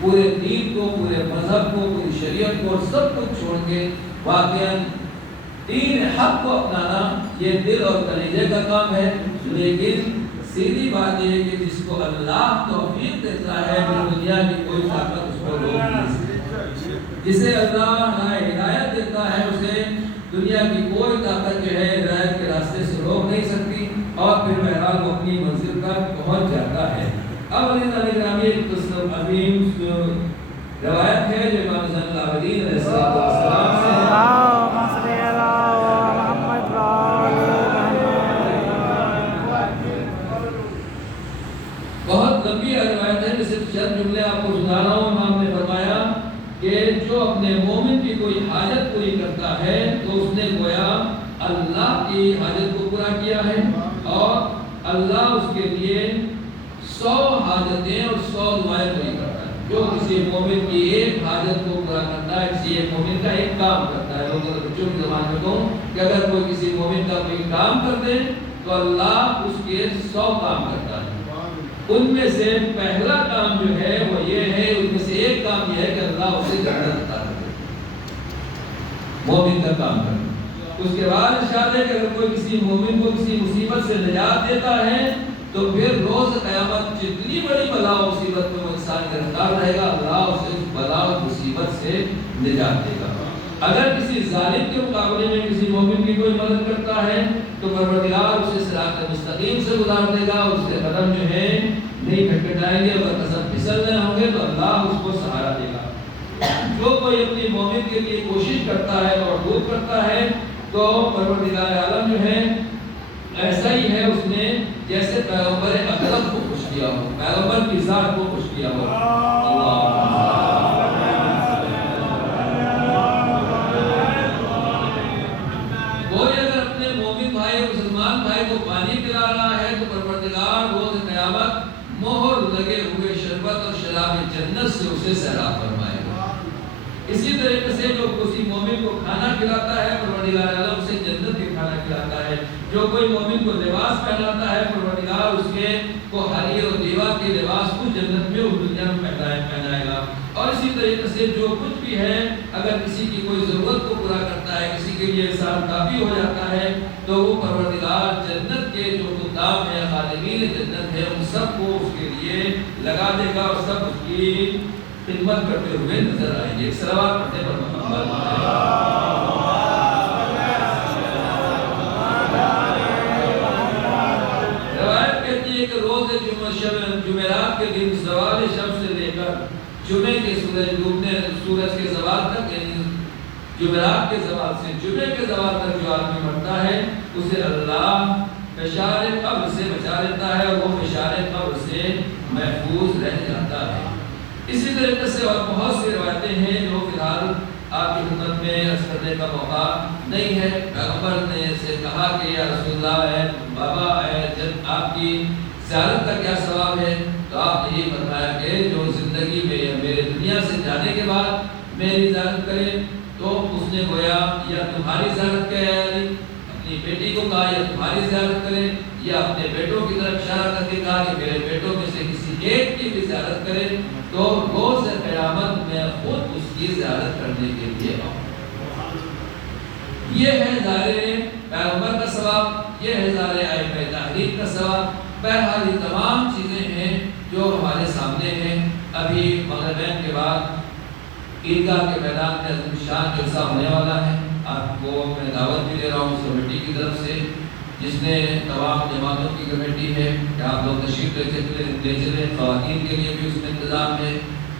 پورے دین کو، پورے مذہب کو، پوری شریعت کو، سب کچھ چھوڑ کے واقعاً دین حق کو اپنانا یہ دل اور کلیجے کا کام ہے۔ لیکن سیدھی بات یہ ہے کہ جس کو اللہ توفیق دیتا ہے دنیا کی کوئی طاقت اس کو روک نہیں سکتی۔ جسے اللہ ہدایت دیتا ہے اسے دنیا کی کوئی طاقت جو ہے ہدایت کے راستے سے روک نہیں سکتی، اور پھر بہرحال وہ اپنی منزل تک پہنچ جاتا ہے۔ اب علی ایک عظیم روایت ہے جو امام زین العابدین علیہ السلام سے بہت لمبی روایت ہے، جسے چند جملے آپ کو سنا رہا ہوں۔ امام نے فرمایا کہ جو اپنے مومن کی کوئی حاجت پوری کرتا ہے تو اس نے گویا اللہ کی حاجت کو پورا کیا ہے، اور اللہ اس کے لیے 100 حاجتیں اور 100 دعائیں پوری کرتا ہے۔ جو کسی مومن کی ایک حاجت کو پورا کرتا ہے، کسی ایک مومن کا ایک کام کرتا ہے، لوگوں کے بچوں کی زبان میں کہوں کہ اگر کوئی کسی مومن کا کوئی کام کر دے تو اللہ اس کے 100 کام کرتا ہے۔ ان میں سے پہلا کام جو ہے وہ یہ ہے، ان میں سے ایک کام یہ ہے کہ اللہ اسے جنت عطا کرے، مومن کا کام کرے۔ اس کے بعد ارشاد ہے کہ اگر کوئی کسی مومن کو کسی مصیبت سے نجات دیتا ہے تو پھر روز قیامت جتنی بڑی بلا و مصیبت میں وہ انسان گرفتار رہے گا، اللہ اسے اس بلا و مصیبت سے نجات دے گا۔ اگر کسی ظالم کے مقابلے میں کسی مومن کی کوئی مدد کرتا ہے تو پروردگار اسے صراط مستقیم سے گزار دے گا، اس کے قدم جو ہے نہیں بھٹکائیں گے، اگر قدم پھسلنے ہوں گے تو اللہ اس کو سہارا دے گا۔ جو کوئی اپنی مومن کے لیے کوشش کرتا ہے اور دور کرتا ہے تو پروردگار عالم جو ہے ایسا ہی ہے، اس نے جیسے پیغمبر اکرم کو خوش کیا ہو، پیغمبر کی ذات کو خوش کیا ہو۔ کوئی اگر اپنے مومن بھائی مسلمان بھائی کو پانی پلا رہا ہے تو پروردگار روز قیامت مہر لگے ہوئے شربت اور شراب جنت سے اسے سیراب فرمائے گا۔ اسی طریقے سے جو کسی مومن کو کھانا کھلاتا ہے پروردگار عالم سے جنت کے کھانا کھلاتا ہے۔ جو کوئی مومن کو لباس پہناتا ہے پروردگار اس کے کو حریر اور دیبا کے لباس کو جنت میں اس دنیا میں پہنائے گا۔ اور اسی طریقے سے جو کچھ بھی ہے اگر کسی کی کوئی ضرورت کو پورا کرتا ہے، کسی کے لیے احسان کافی ہو جاتا ہے تو وہ پروردگار جنت کے جو خدام ہیں، خادمین جنت ہے، ان سب کو اس کے لیے لگا دے گا اور سب اس کی خدمت کرتے ہوئے نظر آئیں گے۔ صلوات پڑھتے پر روایت کہتی ہے کہ روز جمعرات کے دن زوال شب سے لے کر جمعے کے سورج ڈوبنے سورج کے زوال تک، یعنی جمعرات کے زوال سے جمعے کے زوال تک جو آدمی مرتا ہے اسے اللہ فشار قبر سے بچا لیتا ہے اور وہ فشار قبر سے محفوظ رہ جاتا ہے۔ اسی طریقے سے اور بہت سی روایتیں ہیں جو فی الحال آپ کی خدمت میں عرض کرنے کا موقع نہیں ہے۔ پیغمبر نے سے کہا کہ یا رسول اللہ ہے بابا جب آپ کی زیارت کا کیا ثواب ہے، تو آپ نے یہ فرمایا کہ جو زندگی میں میرے دنیا سے جانے کے بعد میری زیارت کرے تو اس نے گویا یا تمہاری زیارت کرے، اپنی بیٹی کو کہا یا تمہاری زیارت کرے، یا اپنے بیٹوں کی طرف اشارہ کر کے کہا کہ میرے بیٹوں میں سے کسی ایک کی بھی زیارت کرے تو روز قیامت میں خود اس کی زیارت کرنے کے لیے آؤں۔ یہ ہے ظاہر پیغمبر کا ثواب، یہ ہے ظاہر ائمہ تحریک کا ثواب۔ بہرحال یہ تمام چیزیں ہیں جو ہمارے سامنے ہیں۔ ابھی مغربین کے بعد عیدگاہ کے میدان میں عظیم شان جلسہ ہونے والا ہے۔ آپ کو میں دعوت بھی دے رہا ہوں اس کمیٹی کی طرف سے، جس نے تمام جماعتوں کی کمیٹی ہے کہ آپ لوگ تشریف لے چلیں۔ خواتین کے لیے بھی اس میں انتظام ہے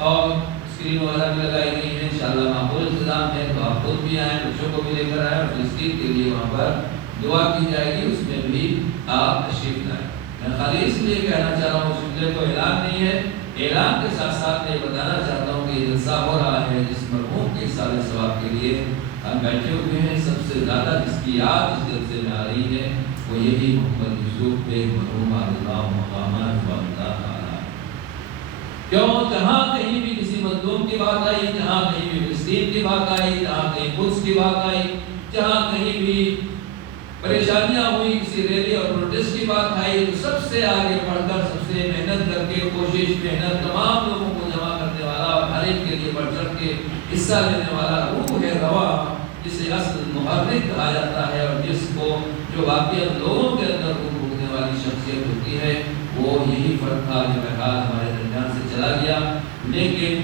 اور اسکرین وغیرہ بھی لگائی گئی ہے، انشاءاللہ معقول انتظام ہے، تو آپ خود بھی آئیں، بچوں کو بھی لے کر آئیں اور فلسطین کے لیے وہاں پر دعا کی جائے گی، اس میں بھی آپ تشریف لائیں۔ میں خالی اس لیے کہنا چاہ رہا ہوں، اس سلسلے کو اعلان نہیں ہے، اعلان کے ساتھ ساتھ میں بتانا چاہتا ہوں کہ یہ جلسہ ہو رہا ہے جس مرحوم کے سارے ثواب کے لیے ہم بیٹھے ہوئے ہیں۔ سب سے زیادہ جس کی یاد اس جلسے میں آ رہی ہے وہ یہی محمد یوسف بے مرحوم اللہ مقامات والدہ تعالیٰ۔ کیوں جہاں کہیں بھی کسی مظلوم کی بات آئی، جہاں کہیں بھی فلسطین کی بات آئی، جہاں کہیں قدس کی بات آئی، جہاں کہیں بھی پریشانیاں ہوئی، کسی ریلی اور پروٹیسٹ کی بات آئی، تو سب سے آگے بڑھ کر، سب سے محنت کر کے، کوشش محنت تمام لوگوں کو جمع کرنے والا کے حصہ لینے والا روح ہے روا، جسے اصل محرک کہا جاتا ہے، اور جس کو جو واقعہ لوگوں کے اندر روح پھونکنے والی شخصیت ہوتی ہے، وہ یہی فرق تھا جو بہرحال ہمارے درمیان سے چلا گیا۔ لیکن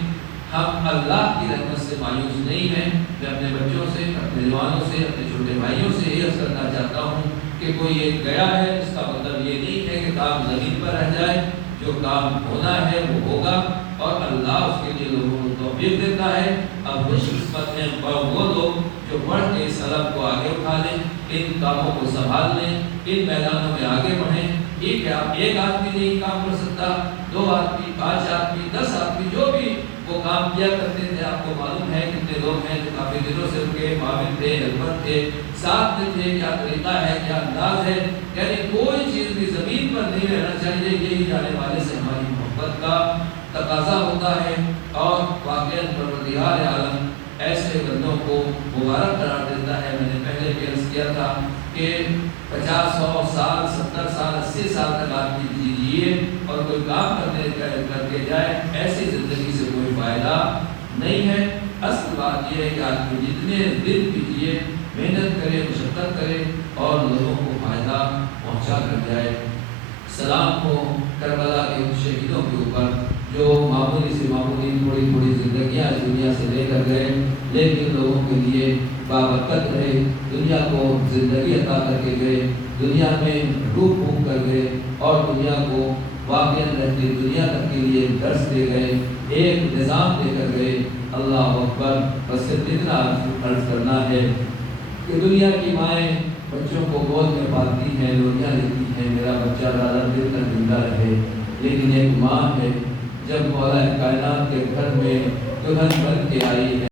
ہم اللہ کی رحمت سے مایوس نہیں ہیں۔ میں اپنے بچوں سے، اپنے جوانوں سے، اپنے چھوٹے بھائیوں سے یہ عرض کرنا چاہتا ہوں کہ کوئی ایک گیا ہے، اس کا مطلب یہ نہیں ہے کہ کام زمین پر رہ جائے۔ جو کام ہونا ہے وہ ہوگا، اور اللہ اس کے لیے لوگوں کو توفیق دیتا ہے۔ اب خوش قسمت ہیں وہ لوگ جو بڑھ کے اس علم کو آگے اٹھا لیں، ان کاموں کو سنبھال لیں، ان میدانوں میں آگے بڑھیں۔ ایک آدمی نہیں کام کر سکتا، 2 آدمی، 5 آدمی، 10 آدمی، جو بھی وہ کام کیا کرتے تھے، آپ کو معلوم ہے کتنے لوگ ہیں جو کافی دنوں سے ان کے معاون تھے، ہیلپر تھے، ساتھ میں تھے۔ کیا طریقہ ہے، کیا انداز ہے، یعنی کوئی چیز بھی زمین پر نہیں رہنا چاہیے۔ یہی جانے والے سے ہماری محبت کا تقاضا ہوتا ہے، اور واقعاً پروردگار عالم ایسے بندوں کو مبارک قرار دیتا ہے۔ میں نے پہلے بھی عرض کیا تھا کہ 50 100 سال، 70 سال، 80 سال تک آدمی جیے اور کوئی کام کر کے جائے، ایسی زندگی سے کوئی فائدہ نہیں ہے۔ اصل بات یہ ہے کہ آدمی جتنے دن بھی جیے، محنت کرے، مشقت کرے، اور لوگوں کو فائدہ پہنچا کر جائے۔ سلام ہو کربلا کے ان شہیدوں کے اوپر جو معمولی سے معمولی تھوڑی تھوڑی زندگیاں اس دنیا سے لے کر گئے، لیکن لوگوں کے لیے بابرکت رہے، دنیا کو زندگی عطا کر کے گئے، دنیا میں روح پھونک کر گئے، اور دنیا کو واقعاً رہتی دنیا تک کے لیے درس دے گئے، ایک نظام دے کر گئے۔ اللہ اکبر۔ بس اتنا عرض کرنا ہے کہ دنیا کی مائیں بچوں کو گود میں پالتی ہیں، لوریاں لیتی ہیں، میرا بچہ زیادہ دیر تک زندہ رہے، لیکن ایک ماں ہے جب مولا کائنات کے گھر میں دلہن بن کے آئی ہے،